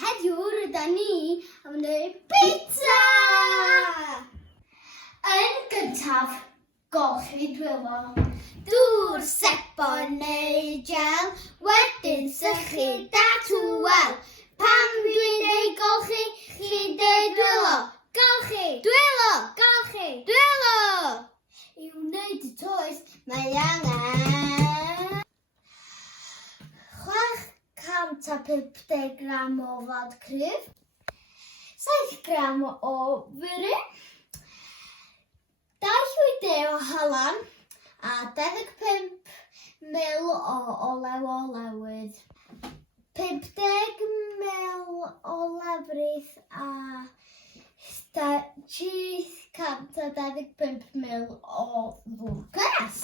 heddiw rydyn ni am wneud pitsa! Yn gyntaf, golchi dwylo. Dŵr, sebon neu gel, wedyn sychu datwel. Pam dwi'n deud golchi, chi'n deud dwylo. Golchi! Dwylo! Golchi! Dwylo! I wneud y toes, mae angen 650 gram o fod cryf, 7 gram o fyrin, 2 o halan a 25 ml o olew olewydd, 50 ml o lefrith a 625 ml o ddŵr gras.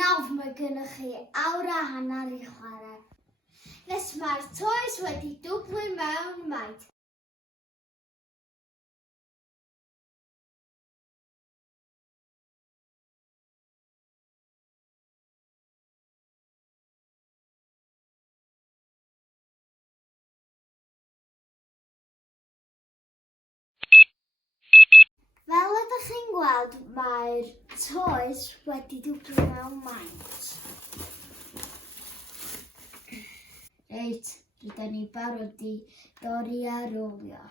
Nawr mae gennych chi awr a hanner i chwarae. Nes mae'r toes wedi dwblu mewn maint. Fel ydych chi'n gweld, mae'r toes wedi dwblu mewn maint. Reit, rydyn ni barod i dorri a rolio.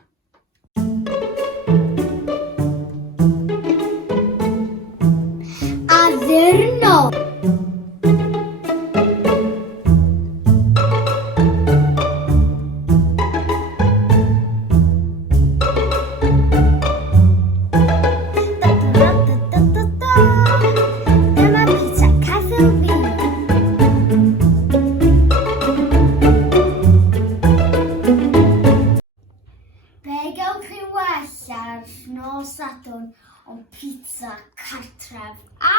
Addurno! Be gewch chi well ar nos Sadwrn o pitsa cartref a